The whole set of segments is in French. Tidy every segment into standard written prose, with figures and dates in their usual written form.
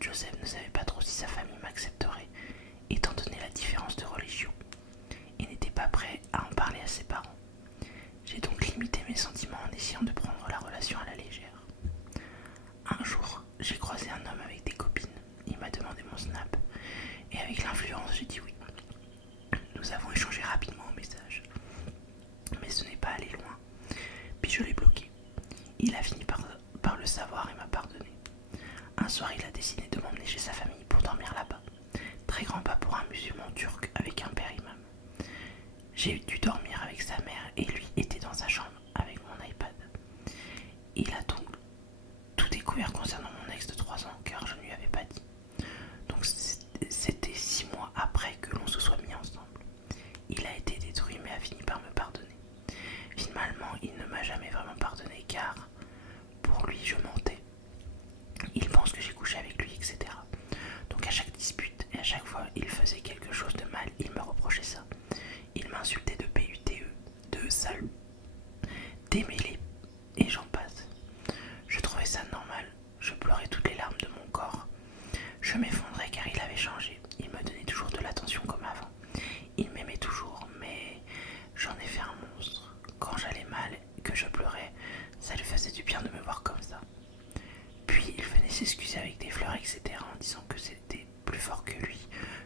Joseph ne savait pas trop si sa famille m'accepterait, étant donné la différence de religion, et n'était pas prêt à en parler à ses parents. J'ai donc limité mes sentiments en essayant de prendre la relation à la légère. Un jour, j'ai croisé un homme avec des copines. Il m'a demandé mon snap, et avec l'influence, j'ai dit oui. Nous avons échangé rapidement au message, mais ce n'est pas allé loin. Puis je l'ai bloqué. Il a fini par le savoir et m'a pardonné. Un soir, il a décidé de m'emmener chez sa famille pour dormir là-bas. Très grand pas pour un musulman turc avec un père imam. J'ai dû dormir avec sa mère et lui était dans sa chambre avec mon iPad. Il a donc tout découvert concernant mon ex de 3 ans car je ne lui avais pas dit. Donc c'était 6 mois après que l'on se soit mis ensemble. Il a été détruit mais a fini par me pardonner. Finalement, il ne m'a jamais vraiment pardonné car pour lui je mentais. Il pense que j'ai couché avec lui, etc. Donc à chaque dispute et à chaque fois il faisait quelque chose de mal, il me reprochait ça. Il m'insultait de PUTE, de sale, démêlé et j'en passe. Je trouvais ça normal, je pleurais toutes les larmes de mon corps. Je m'effondrais car il avait changé, il me donnait toujours de l'attention comme avant. Il m'aimait toujours, mais j'en ai fait un monstre. Quand j'allais mal et que je pleurais, ça lui faisait du bien de me voir comme ça. Puis il venait s'excuser avec des fleurs, etc. en disant que c'était plus fort que lui,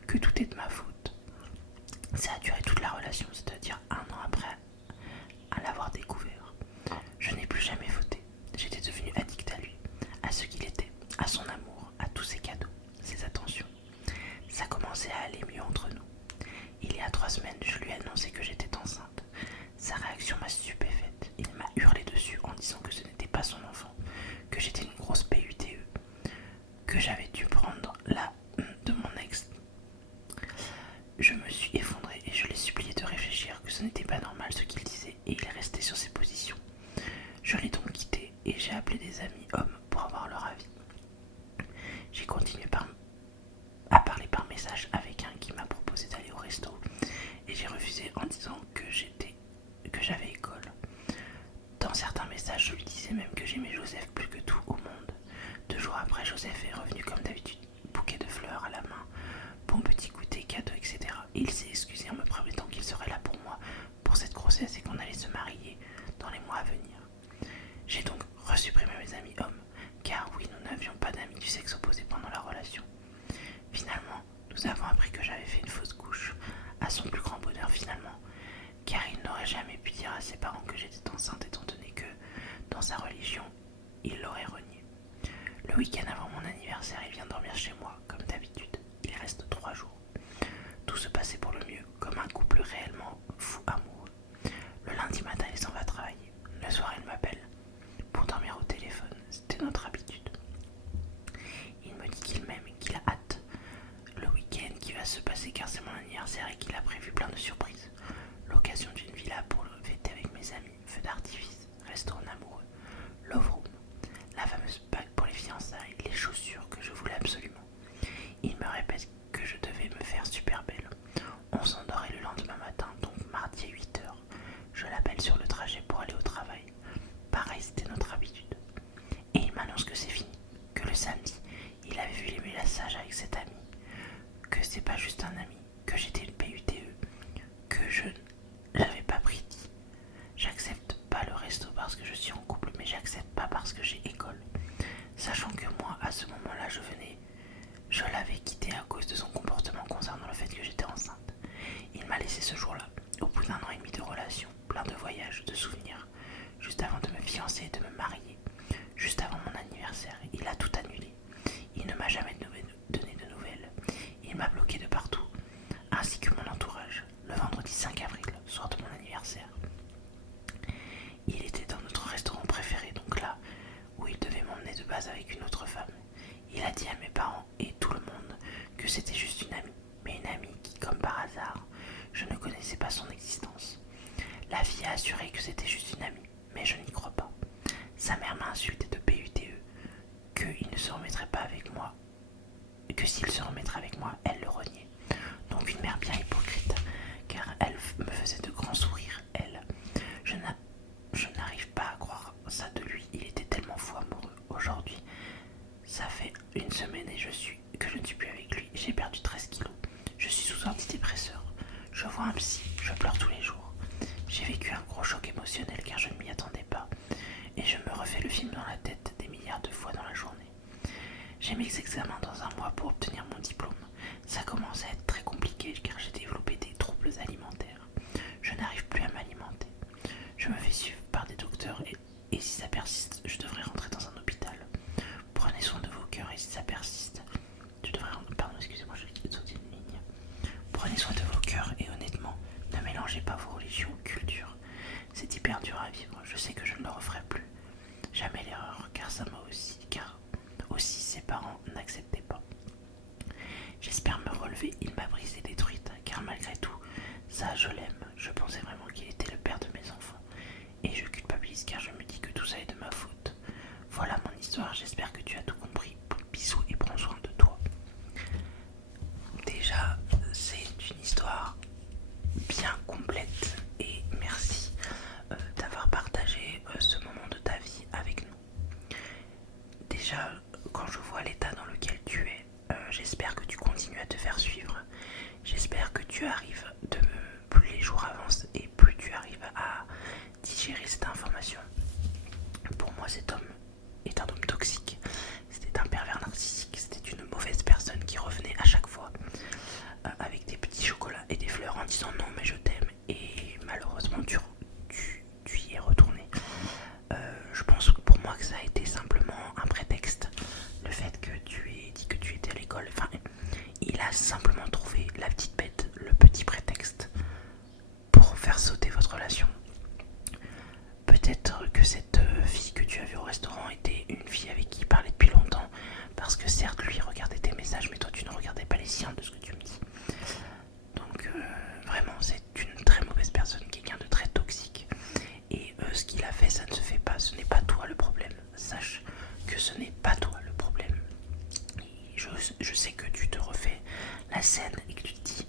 que tout est de ma faute. Ça a duré toute la relation, c'est-à-dire 1 an après à l'avoir découvert. Je n'ai plus jamais fauté. J'étais devenue addict à lui, à ce qu'il était, à son amour, à tous ses cadeaux, ses attentions. Ça commençait à aller mieux entre nous. Il y a 3 semaines, je lui ai annoncé que j'étais enceinte. Sa réaction m'a stupéfaite. Il m'a hurlé dessus en disant que ce n'était pas son enfant, que j'étais une grosse PUTE, que j'avais dû prendre la de mon ex. Je me suis effondrée et je l'ai supplié de réfléchir, que ce n'était pas normal ce qu'il disait et il restait sur ses positions. Je l'ai donc quitté et j'ai appelé des amis hommes pour avoir leur avis. J'ai continué à parler par message avec un qui m'a proposé d'aller au resto et j'ai refusé en disant que j'avais école. Dans certains messages, je lui disais même que j'aimais Joseph plus que tout au monde. 2 jours après, Joseph est revenu comme d'habitude, bouquet de fleurs à la main, bon petit goûter, cadeau, etc. Et il s'est excusé en me promettant qu'il serait là pour moi pour cette grossesse et qu'on allait se marier dans les mois à venir. J'ai donc resupprimé mes amis hommes, car oui, nous n'avions pas d'amis du sexe opposé pendant la relation. Finalement, nous avons appris que j'avais fait une fausse couche, à son plus grand bonheur finalement, car il n'aurait jamais pu dire à ses parents que j'étais enceinte étant donné que, dans sa religion, il l'aurait renié. Le week-end avant mon anniversaire, il vient dormir chez moi, comme d'habitude. Il reste 3 jours. Tout se passait pour le mieux, comme un couple réellement fou amoureux. Le lundi matin, il s'en va travailler. Le soir, il m'appelle pour dormir au téléphone. C'était notre habitude. Il me dit qu'il m'aime et qu'il a hâte le week-end qui va se passer car c'est mon anniversaire et qu'il a prévu plein de surprises. L'occasion d'une villa pour le fêter avec mes amis, feu d'artifice, restaurant amoureux, love room, la fameuse bague pour les fiançailles, les chaussures que je voulais absolument. Il me répète que je devais me faire super belle. On s'endort le lendemain matin, donc mardi à 8 h. Je l'appelle sur le trajet pour aller au travail. Pareil, c'était notre habitude. Et il m'annonce que c'est fini, que le samedi, il avait vu les messages avec cet ami, que c'est pas juste un ami, que j'étais une PUTE, que je n'avais pas pris dit. J'accepte pas le resto parce que je suis en couple, mais j'accepte pas parce que j'ai école. Sachant que moi, à ce moment-là, je l'avais quitté à cause de son comportement concernant le fait que j'étais enceinte. Il m'a laissé ce jour-là, au bout d'1 an et demi de relation, plein de voyages, de souvenirs, juste avant de me fiancer et de me marier, juste avant mon anniversaire. Il a tout annulé. Il ne m'a jamais donné de nouvelles. Il m'a bloqué de partout, ainsi que mon entourage. Le vendredi 5 avril, soir de mon anniversaire, il était dans notre restaurant préféré, donc là où il devait m'emmener de base avec une autre femme. Il a dit à mes parents et tout le monde que c'était juste une amie, mais une amie qui, comme par hasard, je ne connaissais pas son existence. La fille a assuré que c'était juste une amie, mais je n'y crois pas. Sa mère m'a insulté de PUTE, qu'il ne se remettrait pas avec moi, que s'il se remettrait avec moi, elle le reniait. Donc une mère bien hypocrite, car elle me faisait de grands sourires, elle. Je n'arrive pas à croire ça de lui, il était tellement fou amoureux. Aujourd'hui, Ça fait une semaine que je ne suis plus avec lui. J'ai perdu 13 kilos. Je suis sous antidépresseur. Je vois un psy. Je pleure tous les jours. J'ai vécu un gros choc émotionnel car je ne m'y attendais pas. Et je me refais le film dans la tête des milliards de fois dans la journée. J'ai mes examens dans un mois pour obtenir mon diplôme. Ça commence à être très compliqué car j'ai développé des troubles alimentaires. Je n'arrive plus à m'alimenter. Je me fais suivre par des docteurs et si ça persiste, je devrais rentrer dans un hôpital. Prenez soin de vos cœurs et si ça persiste, je devrais rentrer... Pardon, excusez-moi, j'ai sauté une ligne. Prenez soin de vos cœurs et honnêtement, ne mélangez pas vos religions ou cultures. C'est hyper dur à vivre, je sais que je ne le referai plus. Jamais l'erreur, car aussi ses parents n'acceptaient pas. J'espère me relever, il m'a brisé détruite, car malgré tout, ça je l'aime, je pensais vraiment qu'il était le père de mes enfants. Et je culpabilise car je me dis que tout ça est de ma faute. Voilà mon histoire, j'espère que tu as tout compris. Bisous et prends soin de toi. Déjà, c'est une histoire bien complète et merci d'avoir partagé ce moment de ta vie avec nous. Déjà, quand je vois l'état dans lequel tu es, j'espère que tu continues à te faire suivre. J'espère que tu arrives plus les jours avancent et plus tu arrives à digérer cette information. Pour moi, cet homme est un homme toxique. C'était un pervers narcissique. C'était une mauvaise personne qui revenait à chaque fois avec des petits chocolats et des fleurs en disant non mais je t'aime. Et malheureusement tu y es retourné. Je pense pour moi que ça a été simplement un prétexte. Le fait que tu aies dit que tu étais à l'école. Enfin, il a simplement trouvé la petite bête, le petit prétexte pour faire sauter votre relation. Peut-être que cette fille que tu as vue au restaurant était une fille avec qui il parlait depuis longtemps, parce que certes lui regardait tes messages mais toi tu ne regardais pas les siens de ce que tu me dis. Donc vraiment c'est une très mauvaise personne, quelqu'un de très toxique. Et ce qu'il a fait ça ne se fait pas, ce n'est pas toi le problème. Sache que ce n'est pas toi le problème. Et je sais que tu te refais la scène et que tu te dis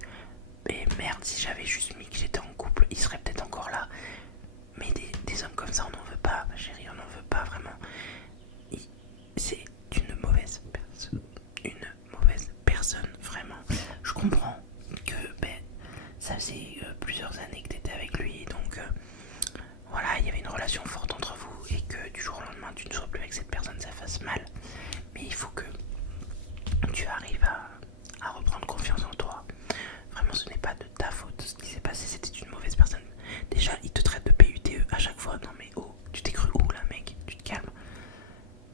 mais merde, si j'avais juste mis que j'étais en couple, il serait peut-être encore là. Mais des hommes comme ça, on n'en veut pas, ma chérie, on n'en veut pas vraiment. C'est une mauvaise personne. Une mauvaise personne, vraiment. Je comprends que ça faisait plusieurs années que tu étais avec lui, donc voilà, il y avait une relation forte entre vous et que du jour au lendemain, tu ne sois plus avec cette personne, ça fasse mal. Mais il faut que tu arrives à reprendre confiance en toi. Vraiment, ce n'est pas de ta faute. Ce qui s'est passé, c'était une mauvaise personne. Déjà, il te traite de PUTE à chaque fois. Non mais oh, tu t'es cru où là, mec? Tu te calmes.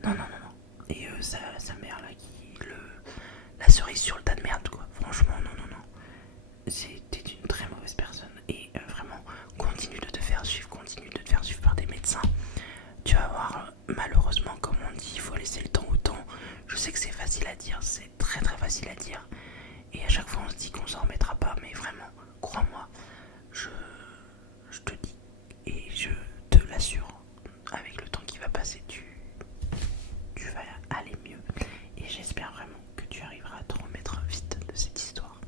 Non, non, non, non. Et sa mère là, la cerise sur le tas de merde, quoi. Franchement, non, non, non. C'était une très mauvaise personne. Et vraiment, continue de te faire suivre, continue de te faire suivre par des médecins. Tu vas voir, malheureusement, comme on dit, il faut laisser le temps au temps. Je sais que c'est facile à dire, c'est très très facile à dire. Et à chaque fois, on se dit qu'on s'en remettra pas, mais vraiment, crois-moi, je te dis et je te l'assure, avec le temps qui va passer, tu vas aller mieux. Et j'espère vraiment que tu arriveras à te remettre vite de cette histoire.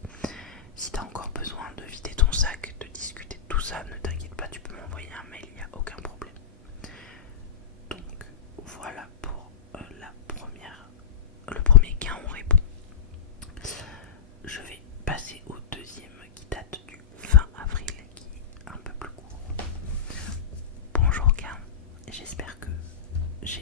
Si tu as encore besoin de vider ton sac, de discuter de tout ça, ne t'inquiète pas, tu peux m'envoyer un mail, il n'y a aucun problème. Donc voilà pour le premier cas, on répond. Je vais passer au deuxième qui date du 20 avril, qui est un peu plus court. Bonjour Cam, j'espère que j'ai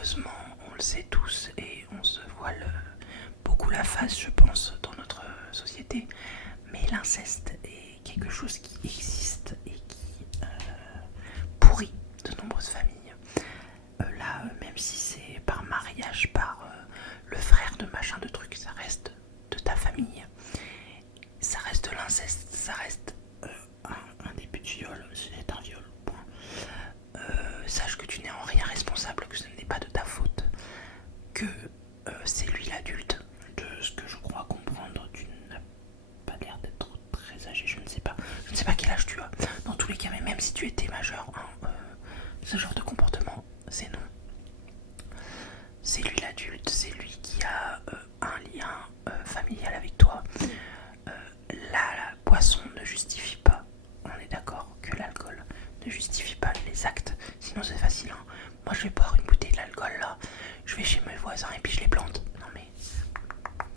malheureusement, on le sait tous et on se voile beaucoup la face, je pense, dans notre société. Mais l'inceste est quelque chose qui existe et qui pourrit de nombreuses familles. Là, même si c'est par mariage, par le frère de machin de truc, ça reste de ta famille. Ça reste de l'inceste, ça reste un début de viol, c'est un viol, point. Sache que tu n'es en rien responsable, que ce n'est pas de ta faute, que c'est lui l'adulte. De ce que je crois comprendre, tu n'as pas l'air d'être très âgé, je ne sais pas quel âge tu as. Dans tous les cas, mais même si tu étais majeur, hein, ce genre de comportement, c'est non. C'est lui l'adulte, c'est lui qui a un lien familial avec toi. La boisson ne justifie pas, on est d'accord que l'alcool ne justifie pas les actes, sinon c'est facile. Hein. Moi je vais boire une bouteille d'alcool là, je vais chez mes voisins et puis je les plante. Non mais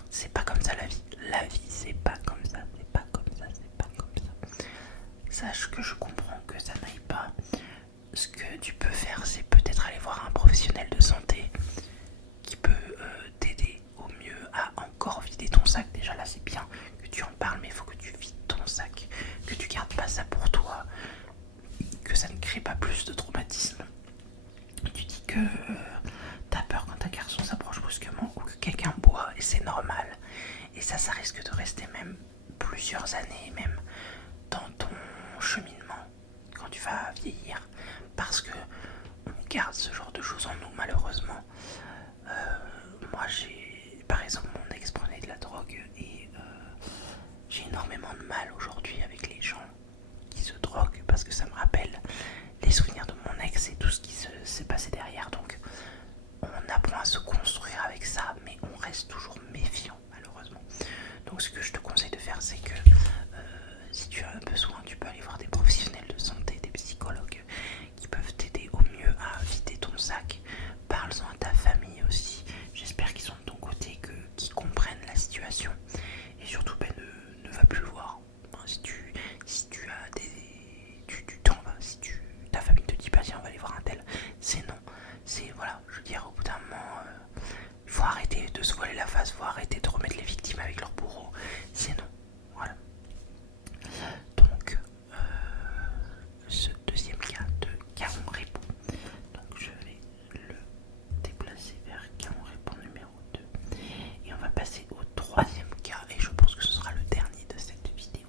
c'est pas comme ça la vie. La vie c'est pas comme ça, c'est pas comme ça, c'est pas comme ça. Sache que je comprends que ça n'aille pas. Ce que tu peux faire, c'est peut-être aller voir un professionnel de santé qui peut t'aider au mieux à encore vider ton sac. Déjà là c'est bien que tu en parles, mais il faut que tu vides ton sac, que tu gardes pas ça pour toi, que ça ne crée pas plus de traumatisme. Tu dis que t'as peur quand un garçon s'approche brusquement ou que quelqu'un boit et c'est normal. Et ça risque de rester même plusieurs années, même dans ton cheminement quand tu vas vieillir, parce que on garde ce genre de choses en nous malheureusement. Moi j'ai, par exemple, mon ex prenait de la drogue et j'ai énormément de mal aujourd'hui avec les gens qui se droguent parce que ça me rappelle les souvenirs de mon ex et tout ce qui s'est passé derrière. Donc on apprend à se construire avec ça, mais on reste toujours méfiant malheureusement. Donc ce que je te conseille de faire, c'est que si tu as besoin, tu peux aller voir des professionnels de santé, des psychologues qui peuvent t'aider au mieux à vider ton sac. Parle-en à ta famille aussi. J'espère qu'ils sont de ton côté, qu'ils comprennent la situation. Et surtout, ne va plus le voir. Si tu as tu t'en vas. Si ta famille te dit pas tiens on va aller voir un tel, c'est non. C'est voilà, je veux dire au bout d'un moment, il faut arrêter de se voiler la face, il faut arrêter de remettre les victimes avec leurs bourreaux. C'est non. Voilà. Donc ce deuxième cas de Caron répond. Donc je vais le déplacer vers Caron répond numéro 2. Et on va passer au troisième cas, et je pense que ce sera le dernier de cette vidéo,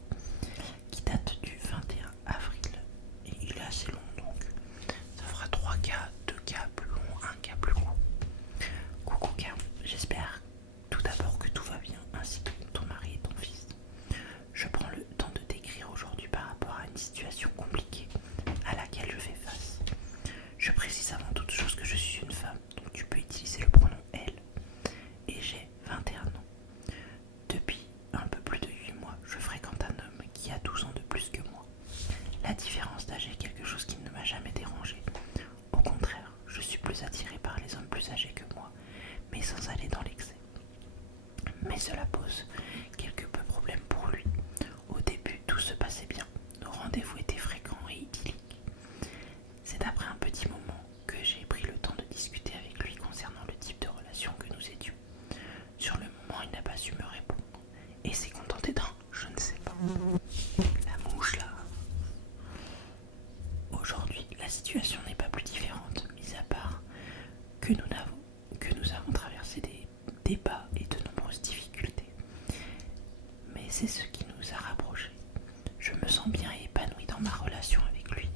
qui date du 21 avril. Et il est assez long, donc ça fera 3 cas, 2 cas plus longs, 1 cas plus court. Coucou Caron, j'espère tout d'abord que tout va bien, ainsi que ton mari et ton fils. Je prends le temps de t'écrire aujourd'hui par rapport à une situation compliquée à laquelle je fais face. Je précise avant toute chose que je suis une femme, donc tu peux utiliser le pronom elle, et j'ai 21 ans. Depuis un peu plus de 8 mois, je fréquente un homme qui a 12 ans de plus que moi. La différence d'âge est quelque chose qui ne m'a jamais dérangé. Au contraire, je suis plus attirée par les hommes plus âgés que moi, mais sans aller dans l'excès. Mais cela pose quelque peu problème pour lui. Au début, tout se passait bien. Nos rendez-vous étaient fréquents et idylliques. C'est après un petit moment que j'ai pris le temps de discuter avec lui concernant le type de relation que nous étions. Sur le moment, il n'a pas su me répondre et s'est contenté d'un « je ne sais pas ». La mouche là. Aujourd'hui, la situation n'est pas plus différente, mis à part que nous avons traversé des débats et de nombreuses difficultés. Mais c'est ce qui nous a rapprochés. Je me sens bien et épanouie dans ma relation avec lui.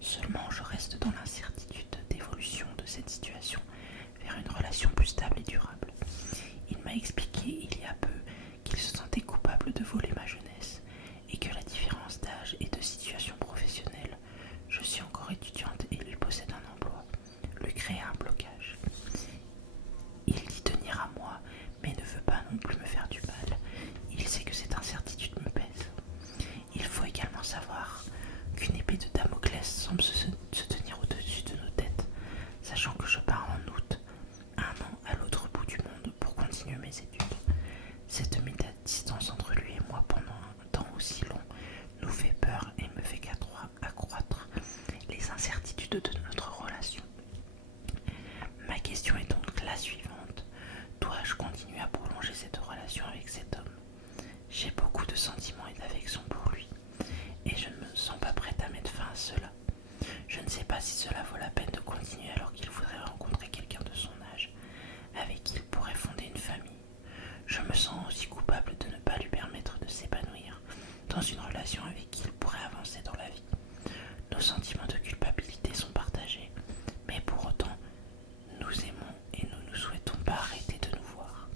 Seulement, je reste dans l'incertitude d'évolution de cette situation vers une relation plus stable et durable. Il m'a expliqué il y a peu qu'il se sentait coupable de voler ma jeunesse et que la différence d'âge et de situation professionnelle, je suis encore étudiante et lui possède un emploi, lui crée un blocage. question est donc la suivante. Dois-je continuer à prolonger cette relation avec cet homme? J'ai beaucoup de sentiments et d'affection pour lui, et je ne me sens pas prête à mettre fin à cela. Je ne sais pas si cela vaut la peine de continuer alors qu'il faudrait rencontrer quelqu'un de son âge, avec qui il pourrait fonder une famille. Je me sens aussi coupable de ne pas lui permettre de s'épanouir dans une relation avec qui il pourrait avancer dans la vie. Nos sentiments de culpabilité sont partagés, mais pour autant, nous aimons et nous ne souhaitons pas arrêter de nous voir.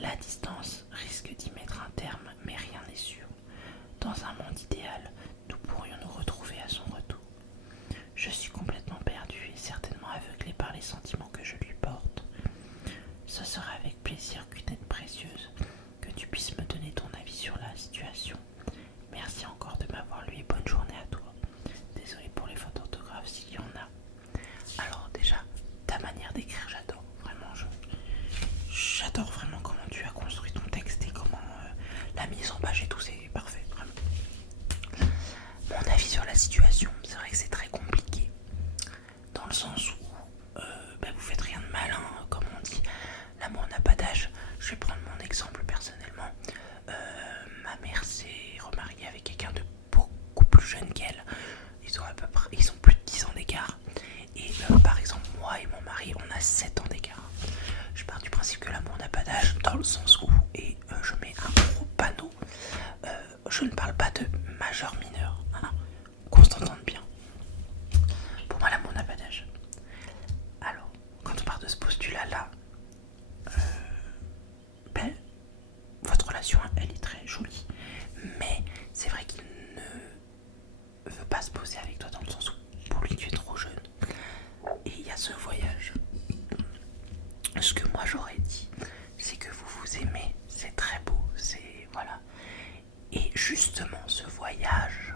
La distance risque d'y mettre un terme, mais rien n'est sûr. Dans un monde idéal, nous pourrions nous retrouver à son retour. Je suis complètement perdue et certainement aveuglée par les sentiments que je lui porte. Ce sera avec plaisir, qu'une aide précieuse, que tu puisses me donner ton avis sur la situation. Merci encore de m'avoir lu et bonne journée à toi. Désolée pour les fautes d'orthographe s'il y en a. Alors déjà, ta manière d'écrire, j'adore. Vraiment, j'adore vraiment comment tu as construit ton texte et comment la mise en page et tout, c'est parfait, vraiment. Mon avis sur la situation, c'est vrai que c'est très compliqué. Dans le sens où vous faites rien de malin, comme on dit. L'amour n'a pas d'âge. Je vais prendre mon exemple personnellement. Ma mère s'est remariée avec quelqu'un de beaucoup plus jeune qu'elle. Ils ont plus de 10 ans d'écart. Et par exemple, moi et mon mari, on a 7 ans d'écart. Je pars du principe que l'amour n'a pas d'âge, dans le sens où, et je mets un gros panneau, je ne parle pas de majeur-mineur, hein, qu'on s'entende bien. Pour moi, l'amour n'a pas d'âge. Alors, quand on part de ce postulat-là, votre relation, elle est très jolie, mais c'est vrai qu'il ne veut pas se poser avec toi dans le sens où pour lui tu es trop jeune. Et il y a ce voyage. Ce que moi j'aurais dit, c'est que vous vous aimez, c'est très beau, c'est voilà. Et justement, ce voyage,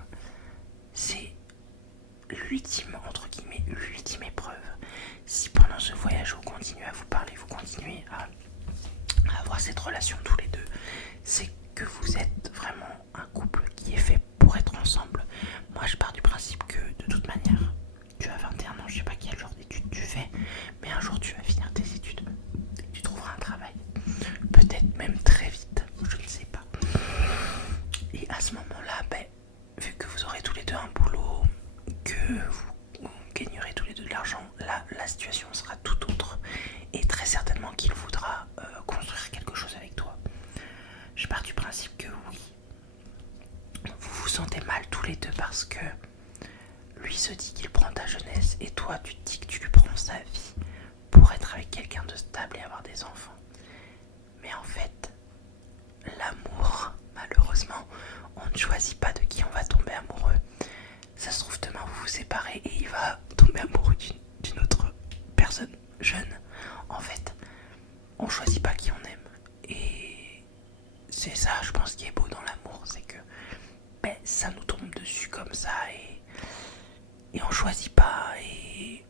c'est l'ultime, entre guillemets, l'ultime épreuve. Si pendant ce voyage vous continuez à vous parler, vous continuez à avoir cette relation tous les deux, c'est que vous êtes vraiment un couple qui est fait pour être ensemble. Moi je pars du principe que de toute manière, tu as 21 ans, je sais pas quel genre d'études tu fais, mais un jour tu vas finir tes études et tu trouveras un travail. Peut-être même très vite, je ne sais pas. Et à ce moment-là, vu que vous aurez tous les deux un boulot, que vous gagnerez tous les deux de l'argent, là la situation sera tout autre. Et très certainement qu'il voudra construire quelque chose avec toi. Je pars du principe que oui, vous vous sentez mal tous les deux parce que lui se dit qu'il prend ta jeunesse et toi tu te dis que tu lui prends sa vie pour être avec quelqu'un de stable et avoir des enfants. Mais en fait, l'amour, malheureusement, on ne choisit pas de qui on va tomber amoureux. Ça se trouve demain vous vous séparez et il va tomber amoureux d'une autre personne jeune. En fait, on choisit pas qui on aime. Et c'est ça, je pense, qui est beau dans l'amour, c'est que ça nous tombe dessus comme ça et on choisit pas et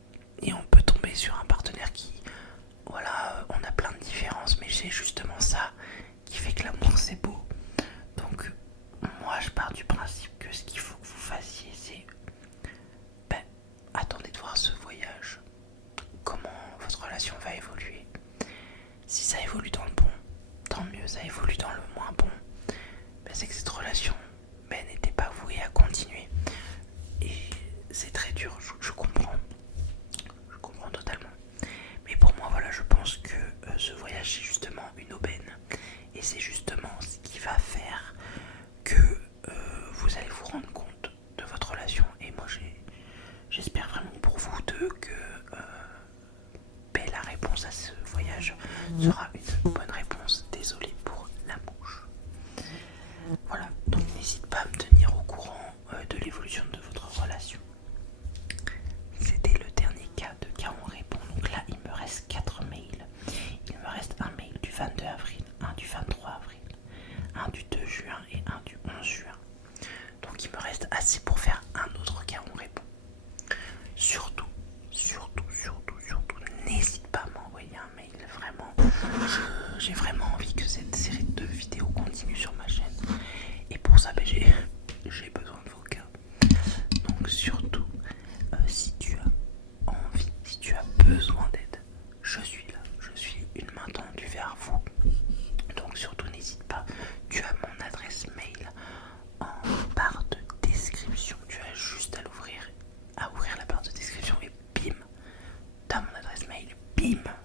on peut tomber sur un partenaire qui, voilà, on a plein de différences, mais c'est justement ça qui fait que l'amour c'est beau. Donc moi je pars du principe que ce qu'il faut que vous fassiez, c'est attendez de voir ce voyage, comment votre relation va évoluer. Si ça évolue dans le bon, tant mieux. Ça évolue dans le moins bon, c'est que cette relation n'était pas vouée à continuer. Et c'est très dur, je comprends totalement. Mais pour moi, voilà, je pense que ce voyage c'est justement une aubaine. Et c'est justement ce qui va faire que vous allez vous rendre compte de votre relation. Et moi j'espère vraiment pour vous deux que la réponse à ce voyage sera une bonne réponse. Désolé pour la mouche. Voilà, donc n'hésite pas à me tenir au courant de l'évolution de votre relation. C'était le dernier cas de Cas on répond. Donc là, il me reste 4 mails. Il me reste un mail du 22 avril, un du 23 avril, un du 2 juin et un du 11 juin. Donc il me reste assez pour faire un autre Cas on répond. Surtout, n'hésite pas à m'envoyer un mail, vraiment. J'ai vraiment envie que cette série de vidéos continue sur ma chaîne. Et pour ça, j'ai besoin de vos cas. Donc surtout, si tu as envie, si tu as besoin d'aide, bim.